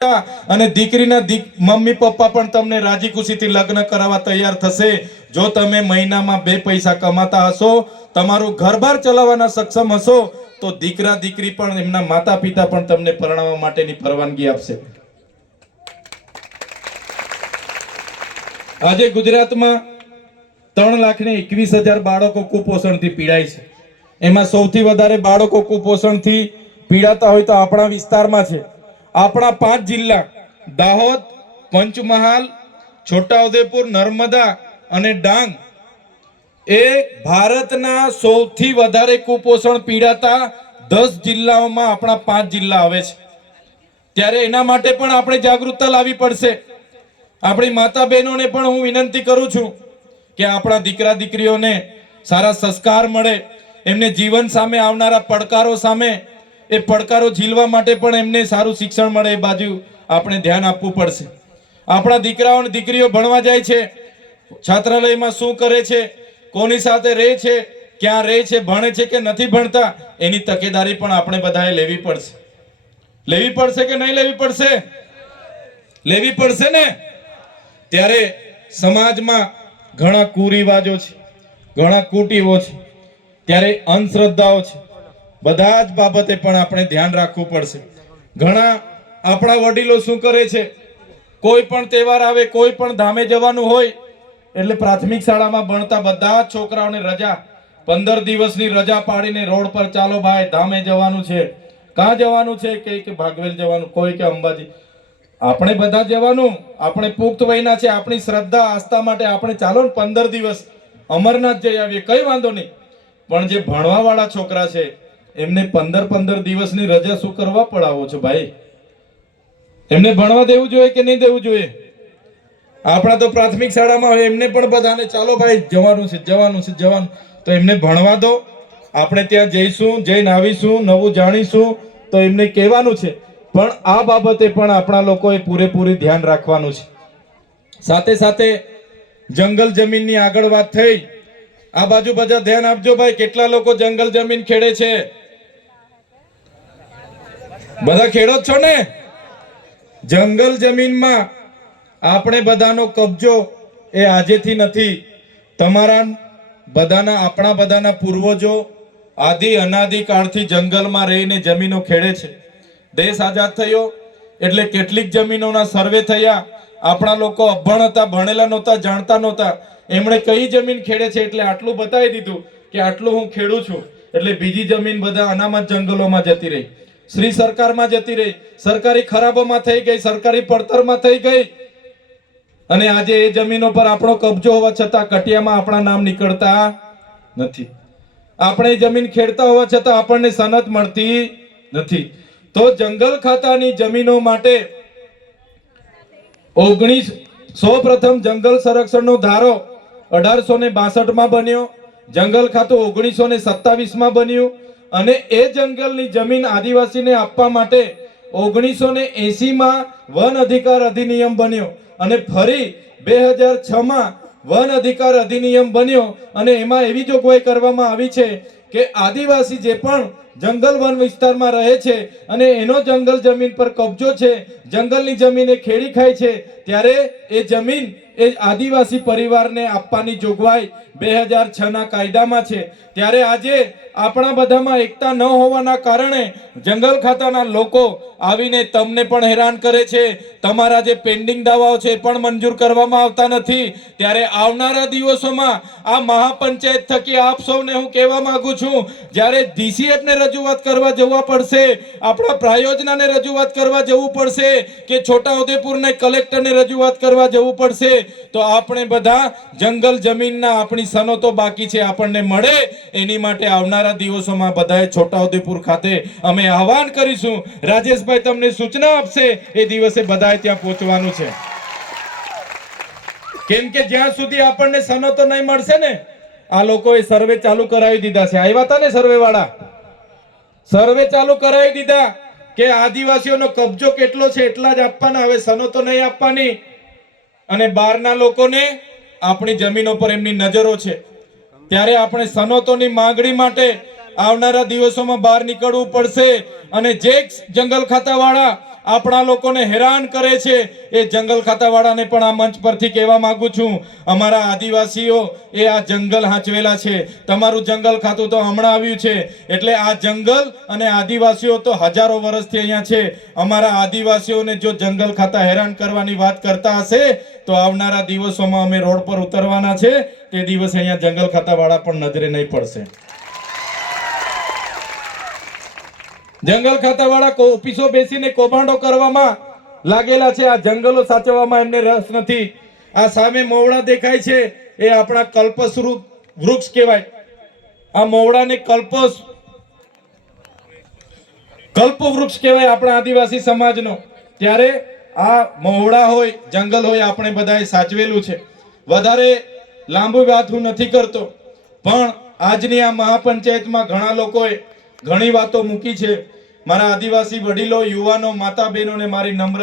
અને દીકરીના mummy papa પણ તમને રાજી ખુશીથી લગ્ન કરાવવા તૈયાર થશે જો તમે મહિનામાં 2 પૈસા કમાતા હશો, તમારું ઘરબાર ચલાવવાના સક્ષમ હશો, તો દીકરા દીકરી પણ એમના માતા પિતા પણ તમને પરણાવવા માટેની પરવાનગી આપશે। આજે ગુજરાતમાં 3,21,000 બાળકો કુપોષણથી પીડાય છે। એમાં સૌથી વધારે બાળકો કુપોષણથી પીડાતા હોય તો આપણા વિસ્તારમાં છે। આપણા 5 જિલ્લા દાહોદ, પંચમહાલ, છોટાઉદેપુર, નર્મદા અને ડાંગ એ ભારતના સૌથી વધારે કુપોષણ પીડાતા 10 જિલ્લાઓમાં આપણા 5 જિલ્લા આવે છે। ત્યારે એના માટે પણ આપણે જાગૃતતા લાવવી પડશે। આપણી માતા બહેનોને પણ હું વિનંતી કરું છું કે આપણા દીકરા દીકરીઓને સારા સંસ્કાર મળે, એમને જીવન સામે આવનારા પડકારો સામે એ પડકારો ઝીલવા માટે પણ એમને સારું શિક્ષણ મળે એ બાજુ આપણે ધ્યાન આપવું પડશે। આપણા દીકરાઓ અને દીકરીઓ ભણવા જાય છે, છાત્રાલયમાં શું કરે છે, કોની સાથે રહે છે, ક્યાં રહે છે, ભણે છે કે નથી ભણતા, એની તકેદારી પણ આપણે બધાએ લેવી પડશે। લેવી પડશે કે નહીં લેવી પડશે? લેવી પડશે ને। ત્યારે સમાજમાં ઘણા કુરિવાજો છે, ઘણા કુટીવો છે, ત્યારે અંધશ્રદ્ધાઓ છે, બધા જ બાબતે પણ આપણે ધ્યાન રાખવું પડશે। ઘણા આપણા વડીલો શું કરે છે, કોઈ પણ તહેવાર આવે, કોઈ પણ ધામે જવાનું હોય એટલે પ્રાથમિક શાળામાં ભણતા બધા જ છોકરાઓને રજા 15 દિવસની રજા પાડીને રોડ પર ચાલો ભાઈ ધામે જવાનું છે। ક્યાં જવાનું છે? કે ભાગવેલ જવાનું, કોઈ કે અંબાજી। આપણે બધા જવાનું, આપણે પુખ્ત વયના છે, આપણી શ્રદ્ધા આસ્થા માટે આપણે ચાલો ને 15 દિવસ અમરનાથ જઈ આવીએ, કઈ વાંધો નહીં। પણ જે ભણવા વાળા છોકરા છે એમને 15 દિવસની રજા શું કરવા પડાવો છો ભાઈ? એમને ભણવા દેવું જોઈએ કે નહીં દેવું જોઈએ? આપણા તો પ્રાથમિક શાળામાં હોય એમને પણ બધાને ચાલો ભાઈ જવાનું છે, જવાનું છે, જવાનું, તો એમને ભણવા દો। આપણે ત્યાં જઈશું, જઈને આવીશું, નવું જાણીશું, તો એમને કહેવાનું છે। પણ આ બાબતે પણ આપણા લોકોએ પૂરેપૂરી ધ્યાન રાખવાનું છે। સાથે સાથે જંગલ જમીનની આગળ વાત થઈ, આ બાજુ બધા ધ્યાન આપજો ભાઈ, કેટલા લોકો જંગલ જમીન ખેડે છે? બધા ખેડો છો ને? જંગલ જમીનમાં આપણે બધાનો કબજો એ આજેથી નથી, તમારા બધાના, આપણા બધાના પૂર્વજો આદિ અનાદિ કાળથી જંગલમાં રહીને જમીનો ખેડે છે। દેશ આઝાદ થયો એટલે કેટલીક જમીનોના સર્વે થયા, આપણા લોકો અભણ હતા, ભણેલા નહોતા, જાણતા નહોતા, એમણે કઈ જમીન ખેડે છે એટલે આટલું બતાવી દીધું કે આટલું હું ખેડું છું, એટલે બીજી જમીન બધા અનામત જંગલોમાં જતી રહી, શ્રી સરકારમાં જતી રહી, સરકારી ખરાબોમાં થઈ ગઈ, સરકારી પડતરમાં થઈ ગઈ, અને આજે એ જમીનો પર આપણો કબજો હોવા છતાં કટિયામાં આપણા નામ નીકળતા નથી। આપણે જમીન ખેડતા હોવા છતાં આપણને સનદ મળતી નથી। તો જંગલ ખાતાની જમીનો માટે 19 જંગલ સંરક્ષણનો ધારો 1862 માં બન્યો, જંગલ ખાતું 1927 માં બન્યું, અને એ જંગલની જમીન આદિવાસીને આપવા માટે 1980 માં વન અધિકાર અધિનિયમ બન્યો, અને ફરી 2006 માં વન અધિકાર અધિનિયમ બન્યો, અને એમાં એવી જોગવાઈ કરવામાં આવી છે કે આદિવાસી જે પણ જંગલ વન વિસ્તારમાં રહે છે અને એનો જંગલ જમીન પર કબજો છે, જંગલની જમીન એ ખેડી ખાય છે, ત્યારે એ જમીન એ આદિવાસી પરિવારને આપવાની જોગવાઈ 2006 ના કાયદામાં છે। ત્યારે આજે આપણા બધામાં એકતા ન હોવાના કારણે જંગલ ખાતાના લોકો આવીને તમને પણ હેરાન કરે છે, તમારા જે પેન્ડિંગ દાવાઓ છે એ પણ મંજૂર કરવામાં આવતા નથી। ત્યારે આવનારા દિવસોમાં આ મહાપંચાયત થકી આપ સૌને હું કહેવા માંગુ છું, જ્યારે DCF ને રજૂઆત કરવા જવા પડશે, આપણા પ્રાયોજનાને રજૂઆત કરવા જવું પડશે, કે છોટાઉદેપુરને કલેક્ટરને રજૂઆત કરવા જવું પડશે, તો આપણે બધા જંગલ જમીનના આપણી સનતો બાકી છે આપણને મળે, એની માટે આવનારા દિવસોમાં બધાએ છોટાઉદેપુર ખાતે અમે આહવાન કરીશું। રાજેશભાઈ તમને સૂચના આપશે, એ દિવસે બધાએ ત્યાં પહોંચવાનું છે। કેમ કે જ્યાં સુધી આપણને સનતો નહીં મળશે ને, આ લોકોએ સર્વે ચાલુ કરાવી દીધા છે, આવ્યા હતા ને સર્વે વાળા, સર્વે ચાલુ કરાવી દીધા કે આદિવાસીઓનો કબજો કેટલો છે એટલા જ આપવાના, હવે સનતો નહીં આપવાની। અને બહારના લોકોને આપણી જમીનો પર એમની નજરો છે, ત્યારે આપણે સનતોની માંગણી માટે આવનારા દિવસોમાં બહાર નીકળવું પડશે। અને જે જંગલ ખાતા વાળા આપણા લોકોને હેરાન કરે છે એ જંગલ ખાતાવાળાને પણ આ મંચ પરથી કહેવા માંગુ છું, અમારા આદિવાસીઓ એ આ જંગલ હાંચવેલા છે. તમારું જંગલ ખાતું તો હમણાં આવ્યું છે, એટલે આ જંગલ અને આદિવાસીઓ તો હજારો વર્ષથી અહીંયા છે. અમારા આદિવાસીઓને જો જંગલ ખાતા હેરાન કરવાની વાત કરતા હશે તો આવનારા દિવસોમાં અમે રોડ પર ઉતરવાના છે. તે દિવસે અહીંયા જંગલ ખાતાવાળા પણ નજરે નહીં પડશે. જંગલ ખાતાવાળા ઓફિસો બેસીને કૌભાંડો કરવામાં લાગેલા છે. આ જંગલો સાચવવામાં એમને રસ નથી. આ સામે મોવડા દેખાય છે એ આપણા કલ્પસૃ વૃક્ષ કહેવાય. આ મોવડાને કલ્પ વૃક્ષ કહેવાય આપણા આદિવાસી સમાજનો. ત્યારે આ મોવડા હોય, જંગલ હોય, આપણે બધાએ સાચવેલું છે. વધારે લાંબુ વાત હું નથી કરતો, પણ આજની આ મહાપંચાયતમાં ઘણા લોકોએ ઘણી વાતો મૂકી છે. મારા આદિવાસી વડીલો, યુવાનો, માતા બહેનોને મારી નમ્ર